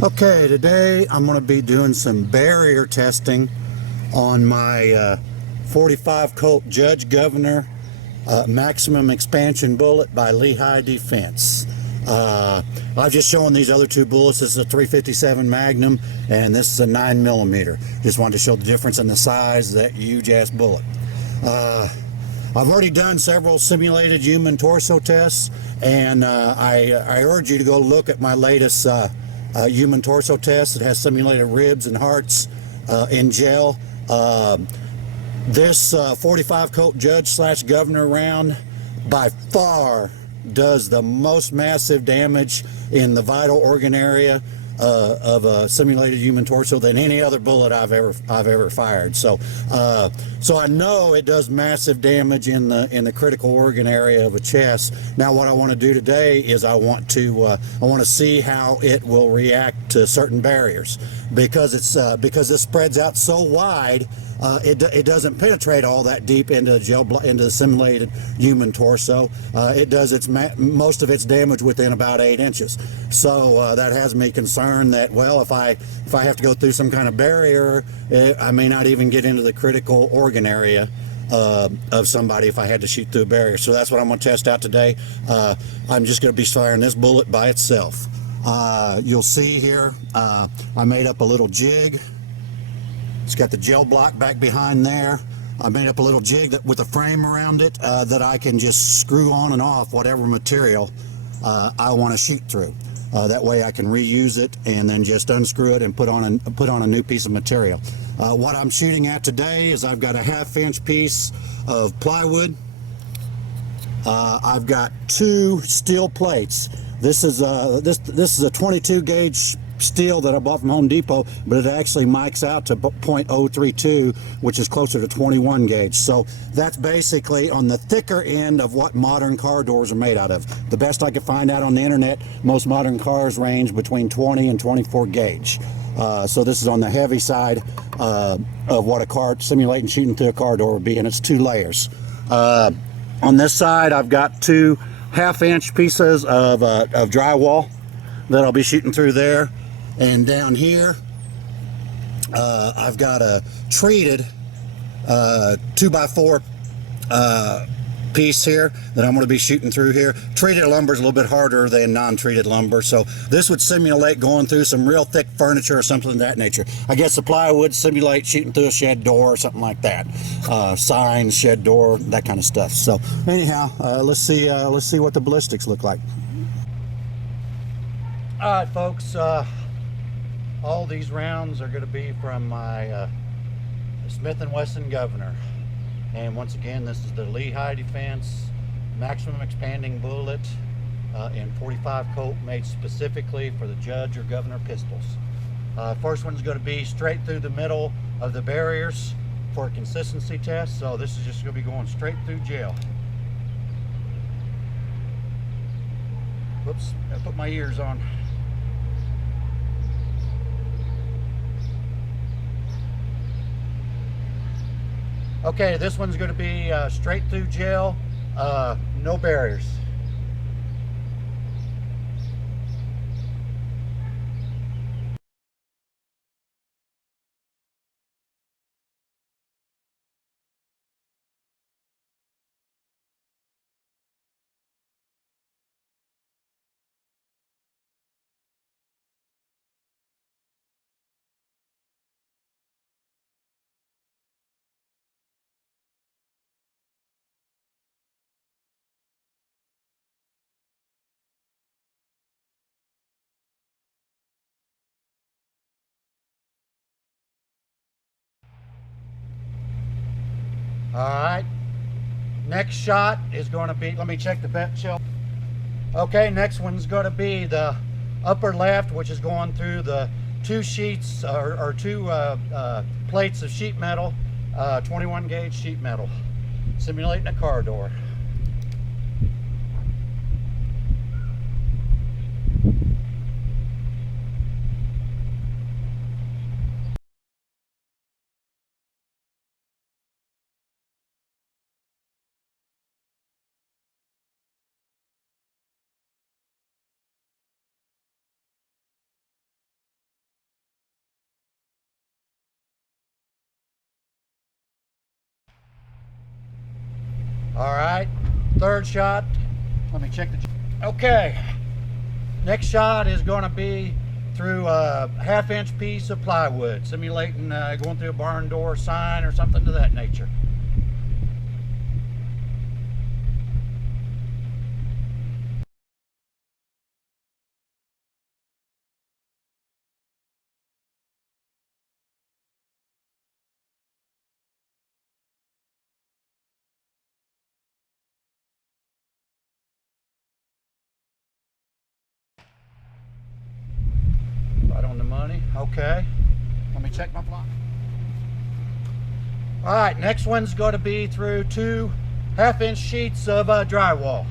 Okay, today I'm going to be doing some barrier testing on my 45 Colt Judge Governor maximum expansion bullet by Lehigh Defense. I've just shown these other two bullets. This is a 357 Magnum and this is a 9mm. Just wanted to show the difference in the size of that huge ass bullet. I've already done several simulated human torso tests, and I urge you to go look at my latest human torso test. It has simulated ribs and hearts in gel. This 45 Colt Judge / Governor round by far does the most massive damage in the vital organ area of a simulated human torso than any other bullet I've ever fired. So I know it does massive damage in the critical organ area of a chest. Now what I want to do today is I want to see how it will react to certain barriers, because it spreads out so wide. It doesn't penetrate all that deep into the simulated human torso. It does most of its damage within about 8 inches. So that has me concerned that, well, if I have to go through some kind of barrier, I may not even get into the critical organ area of somebody if I had to shoot through a barrier. So that's what I'm going to test out today. I'm just going to be firing this bullet by itself. You'll see here, I made up a little jig. It's got the gel block back behind there. I made up a little jig with a frame around it that I can just screw on and off whatever material I want to shoot through. That way I can reuse it and then just unscrew it and put on a new piece of material. What I'm shooting at today is I've got a 1/2-inch piece of plywood. I've got 2 steel plates. This is a 22 gauge steel that I bought from Home Depot, but it actually mics out to .032, which is closer to 21 gauge. So that's basically on the thicker end of what modern car doors are made out of. The best I could find out on the internet, most modern cars range between 20 and 24 gauge. So this is on the heavy side of what a car simulating shooting through a car door would be, and it's 2 layers. On this side, I've got 2 1/2-inch pieces of drywall that I'll be shooting through there. And down here, I've got a treated 2x4 piece here that I'm going to be shooting through here. Treated lumber is a little bit harder than non-treated lumber, so this would simulate going through some real thick furniture or something of that nature. I guess the plywood simulate shooting through a shed door or something like that. Signs, shed door, that kind of stuff. So anyhow, let's see what the ballistics look like. All right, folks. All these rounds are going to be from my Smith & Wesson Governor. And once again, this is the Lehigh Defense maximum expanding bullet in 45 Colt, made specifically for the Judge or Governor pistols. First one's going to be straight through the middle of the barriers for a consistency test. So this is just going to be going straight through gel. Whoops, I put my ears on. Okay, this one's going to be straight through gel, no barriers. All right, next shot is going to be, let me check the bet shelf. Okay, next one's going to be the upper left, which is going through the 2 sheets or 2 plates of sheet metal, 21 gauge sheet metal, simulating a car door. All right, third shot. Let me check the... Okay, next shot is going to be through a half-inch piece of plywood, simulating going through a barn door sign or something to that nature. Right on the money. Okay, let me check my block. All right, next one's going to be through 2 half-inch sheets of drywall.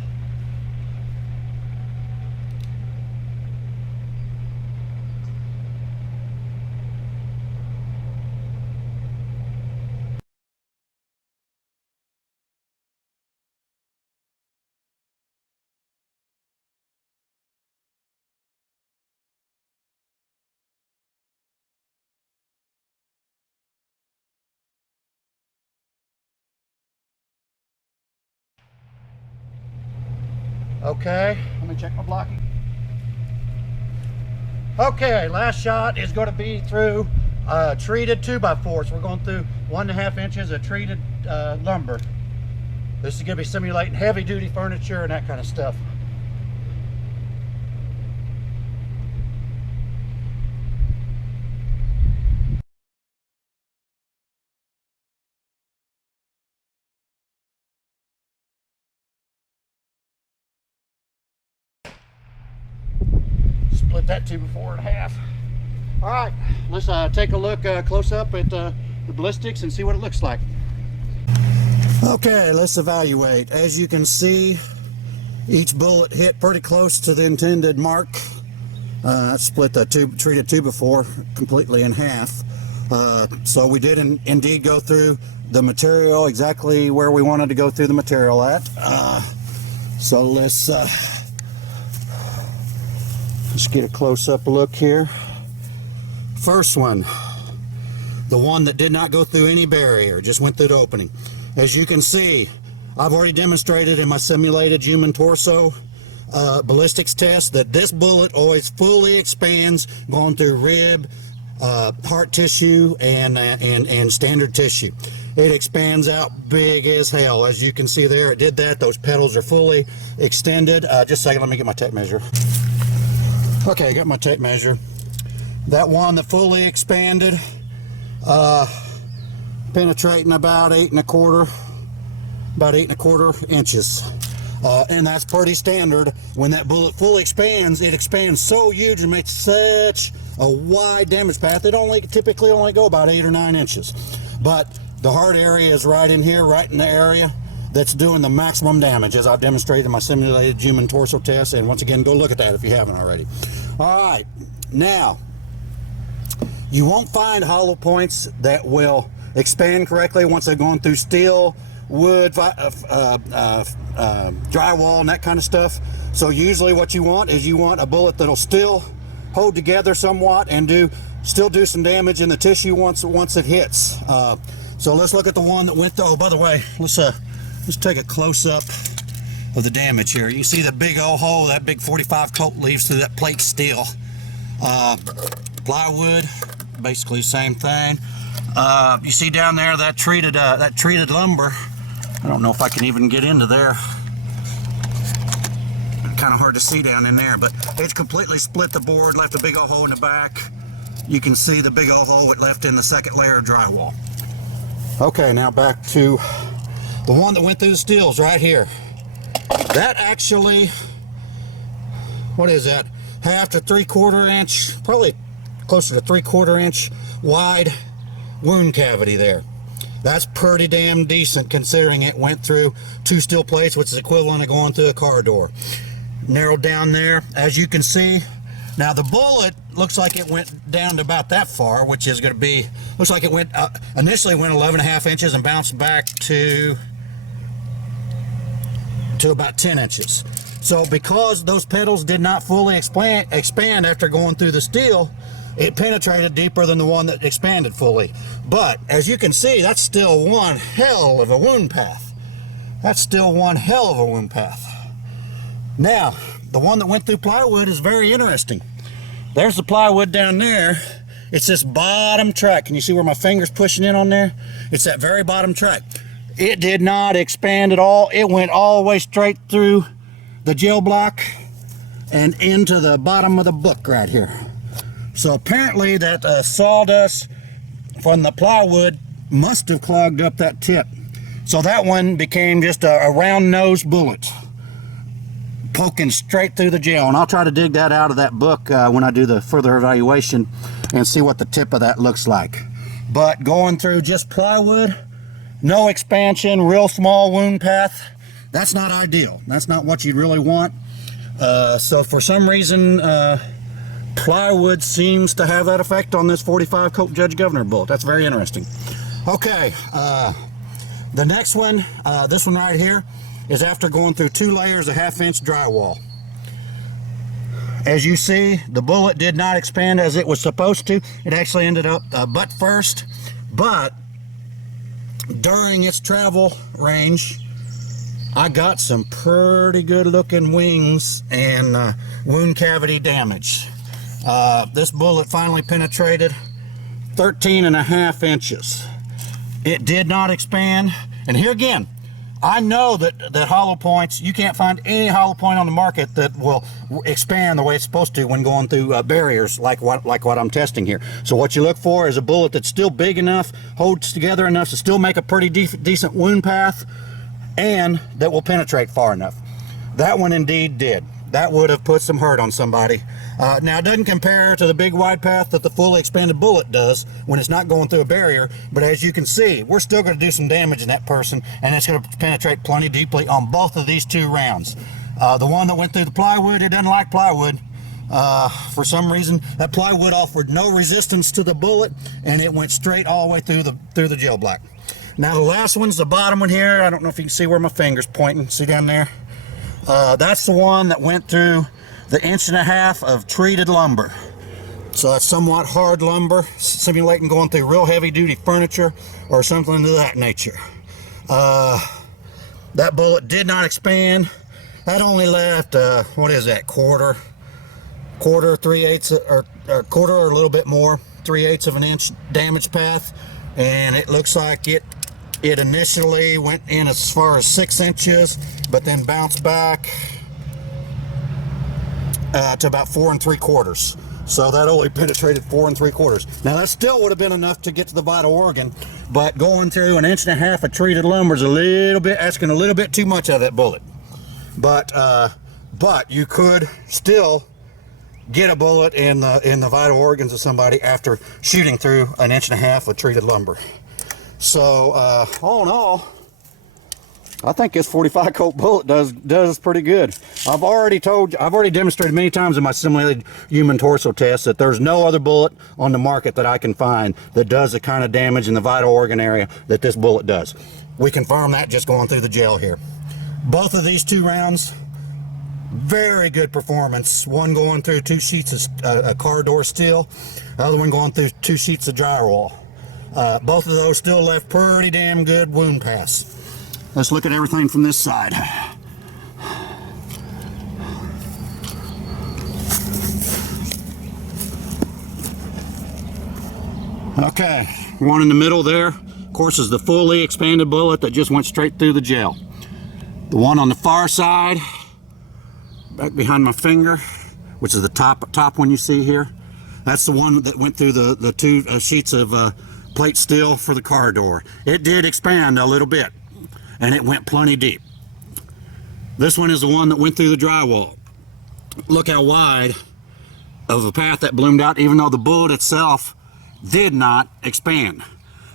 Okay, let me check my blocking. Okay, last shot is going to be through treated 2x4. So we're going through 1.5 inches of treated lumber. This is going to be simulating heavy duty furniture and that kind of stuff. Split that 2x4 in half. All right, let's take a look close up at the ballistics and see what it looks like. Okay, let's evaluate. As you can see, each bullet hit pretty close to the intended mark. Split the treated 2x4 completely in half. So we did indeed go through the material exactly where we wanted to go through the material at. So let's get a close-up look here. First one, the one that did not go through any barrier, just went through the opening. As you can see, I've already demonstrated in my simulated human torso ballistics test that this bullet always fully expands going through rib, heart tissue, and standard tissue. It expands out big as hell. As you can see there, it did that. Those petals are fully extended. Just a second, let me get my tape measure. Okay, I got my tape measure. That one that fully expanded, penetrating about 8.25 inches. And that's pretty standard. When that bullet fully expands, it expands so huge and makes such a wide damage path. It typically only go about 8 or 9 inches. But the hard area is right in here, right in the area that's doing the maximum damage, as I've demonstrated in my simulated human torso test. And once again, go look at that if you haven't already. All right, now you won't find hollow points that will expand correctly once they've gone through steel, wood, drywall, and that kind of stuff. So usually what you want is a bullet that'll still hold together somewhat and still do some damage in the tissue once it hits. So let's look at the one that went through. Oh, by the way, let's take a close-up of the damage here. You see the big old hole that big 45 Colt leaves through that plate steel. Plywood, basically same thing. You see down there that treated lumber. I don't know if I can even get into there. Kind of hard to see down in there, but it's completely split the board, left a big old hole in the back. You can see the big old hole it left in the second layer of drywall. Okay, now back to the one that went through the steels right here. That actually, what is that? 1/2 to 3/4 inch, probably closer to 3/4 inch wide wound cavity there. That's pretty damn decent considering it went through 2 steel plates, which is equivalent to going through a car door. Narrowed down there, as you can see. Now the bullet looks like it went down to about that far, which is going to be, looks like it went initially went 11.5 inches and bounced back to about 10 inches. So because those petals did not fully expand after going through the steel, it penetrated deeper than the one that expanded fully. But as you can see, that's still one hell of a wound path. That's still one hell of a wound path. Now, the one that went through plywood is very interesting. There's the plywood down there. It's this bottom track. Can you see where my finger's pushing in on there? It's that very bottom track. It did not expand at all. It went all the way straight through the gel block and into the bottom of the book right here. So apparently that sawdust from the plywood must have clogged up that tip. So that one became just a round nose bullet poking straight through the gel. And I'll try to dig that out of that book when I do the further evaluation and see what the tip of that looks like. But going through just plywood, no expansion, real small wound path, that's not ideal. That's not what you really want. So for some reason, plywood seems to have that effect on this 45 Colt Judge Governor bullet. That's very interesting. Okay, the next one, this one right here, is after going through 2 layers of 1/2 inch drywall. As you see, the bullet did not expand as it was supposed to. It actually ended up butt first, but during its travel range, I got some pretty good looking wings and wound cavity damage. This bullet finally penetrated 13.5 inches. It did not expand. And here again, I know that hollow points, you can't find any hollow point on the market that will expand the way it's supposed to when going through barriers like what I'm testing here. So what you look for is a bullet that's still big enough, holds together enough to still make a pretty decent wound path, and that will penetrate far enough. That one indeed did. That would have put some hurt on somebody. Now, it doesn't compare to the big wide path that the fully expanded bullet does when it's not going through a barrier, but as you can see, we're still going to do some damage in that person, and it's going to penetrate plenty deeply on both of these 2 rounds. The one that went through the plywood, it doesn't like plywood. For some reason, that plywood offered no resistance to the bullet, and it went straight all the way through the gel block. Now, the last one's the bottom one here. I don't know if you can see where my finger's pointing. See down there? That's the one that went through the 1.5 inch of treated lumber. So that's somewhat hard lumber, simulating going through real heavy duty furniture or something of that nature. That bullet did not expand. That only left, what is that, quarter, 3/8, or quarter or a little bit more, 3/8 of an inch damage path. And it looks like it initially went in as far as 6 inches, but then bounced back to about 4 3/4. So that only penetrated 4 3/4. Now that still would have been enough to get to the vital organ, but going through 1.5 inches of treated lumber is a little bit, asking a little bit too much out of that bullet. But you could still get a bullet in the vital organs of somebody after shooting through 1.5 inches of treated lumber. So all in all, I think this 45 Colt bullet does pretty good. I've already demonstrated many times in my simulated human torso test that there's no other bullet on the market that I can find that does the kind of damage in the vital organ area that this bullet does. We confirm that just going through the gel here. Both of these 2 rounds, very good performance. One going through 2 sheets of car door steel, the other one going through 2 sheets of drywall. Both of those still left pretty damn good wound paths. Let's look at everything from this side. Okay, one in the middle there, of course, is the fully expanded bullet that just went straight through the gel. The one on the far side, back behind my finger, which is the top one you see here, that's the one that went through the 2 sheets of plate steel for the car door. It did expand a little bit, and it went plenty deep. This one is the one that went through the drywall. Look how wide of a path that bloomed out, even though the bullet itself did not expand.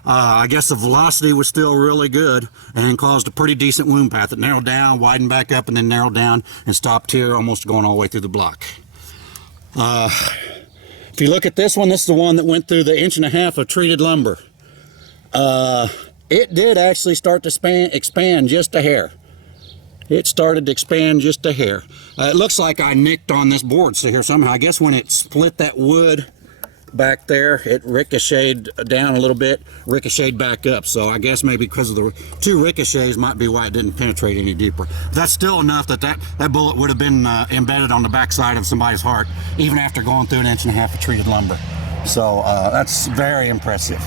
I guess the velocity was still really good and caused a pretty decent wound path. It narrowed down, widened back up, and then narrowed down and stopped here, almost going all the way through the block. If you look at this one, this is the one that went through the 1.5 inches of treated lumber. It did actually start to expand just a hair. It started to expand just a hair. It looks like I nicked on this board so here somehow. I guess when it split that wood back there. It ricocheted down a little bit, ricocheted back up. So I guess maybe because of the 2 ricochets might be why it didn't penetrate any deeper. That's still enough that bullet would have been embedded on the backside of somebody's heart, even after going through 1.5 inches of treated lumber. So that's very impressive.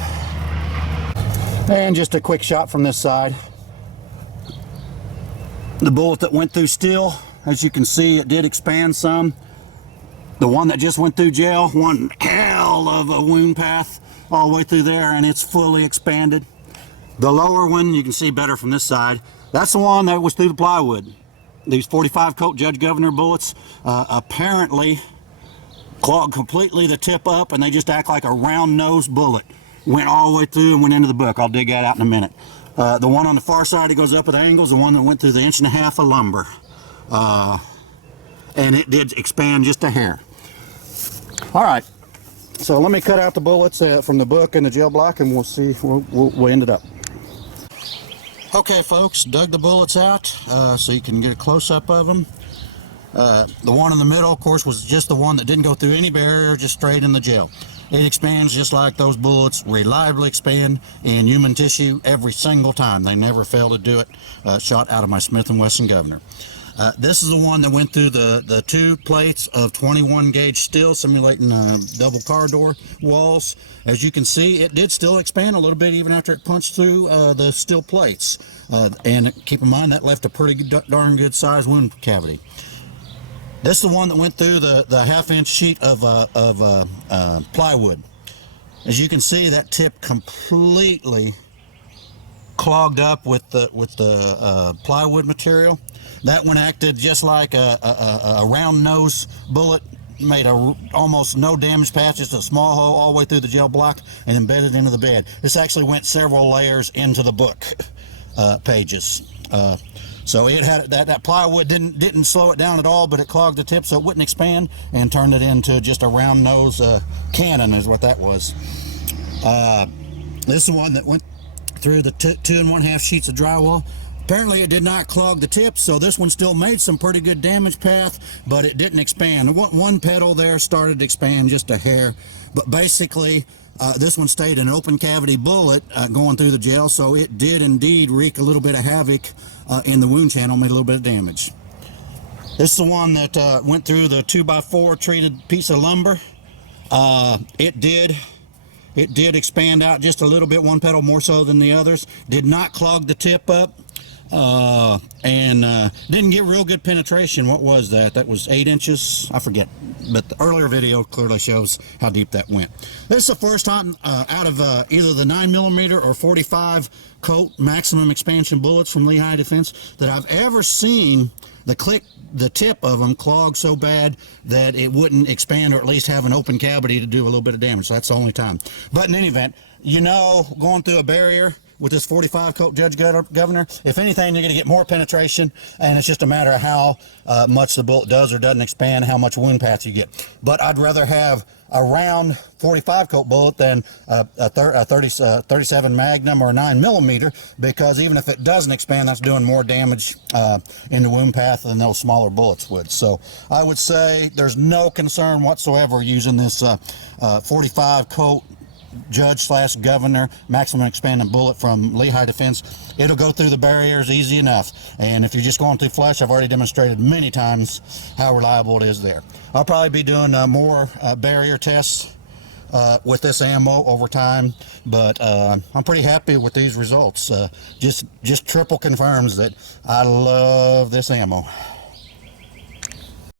And just a quick shot from this side. The bullet that went through steel, as you can see, it did expand some. The one that just went through gel, one hell of a wound path all the way through there, and it's fully expanded. The lower one, you can see better from this side. That's the one that was through the plywood. These 45 Colt Judge Governor bullets apparently clogged completely the tip up, and they just act like a round nose bullet. Went all the way through and went into the book. I'll dig that out in a minute. The one on the far side, it goes up at angles, the one that went through the 1.5 inches of lumber. And it did expand just a hair. All right, so let me cut out the bullets from the book and the gel block, and we'll see where we'll end it up. Okay, folks, dug the bullets out so you can get a close-up of them. The one in the middle, of course, was just the one that didn't go through any barrier, just straight in the gel. It expands just like those bullets reliably expand in human tissue every single time. They never fail to do it. Shot out of my Smith & Wesson Governor. This is the one that went through the 2 plates of 21 gauge steel, simulating double car door walls. As you can see, it did still expand a little bit even after it punched through the steel plates. And keep in mind, that left a pretty darn good sized wound cavity. This is the one that went through the 1/2 inch sheet of plywood. As you can see, that tip completely clogged up with the plywood material. That one acted just like a round nose bullet, made almost no damage path, just a small hole all the way through the gel block and embedded into the bed. This actually went several layers into the book pages. So it had that plywood didn't slow it down at all, but it clogged the tip so it wouldn't expand and turned it into just a round nose cannon is what that was. This is the one that went through the 2 1/2 sheets of drywall. Apparently it did not clog the tip, so this one still made some pretty good damage path, but it didn't expand. One petal there started to expand just a hair, but basically this one stayed an open cavity bullet going through the gel, so it did indeed wreak a little bit of havoc in the wound channel, made a little bit of damage. This is the one that went through the 2x4 treated piece of lumber. It did expand out just a little bit, one petal more so than the others. Did not clog the tip up. And didn't get real good penetration. What was that? That was 8 inches, I forget, but the earlier video clearly shows how deep that went. This is the first time out of either the 9mm or 45 Colt maximum expansion bullets from Lehigh Defense that I've ever seen the tip of them clog so bad that it wouldn't expand, or at least have an open cavity to do a little bit of damage. So that's the only time. But in any event, you know, going through a barrier with this 45 Colt Judge Governor, if anything, you're going to get more penetration, and it's just a matter of how much the bullet does or doesn't expand, how much wound path you get. But I'd rather have a round 45 Colt bullet than a 37 Magnum or a 9mm, because even if it doesn't expand, that's doing more damage in the wound path than those smaller bullets would. So I would say there's no concern whatsoever using this 45 Colt Judge / Governor maximum expanding bullet from Lehigh Defense. It'll go through the barriers easy enough, and if you're just going through flesh, I've already demonstrated many times how reliable it is there. I'll probably be doing more barrier tests with this ammo over time, but I'm pretty happy with these results. Just triple confirms that I love this ammo.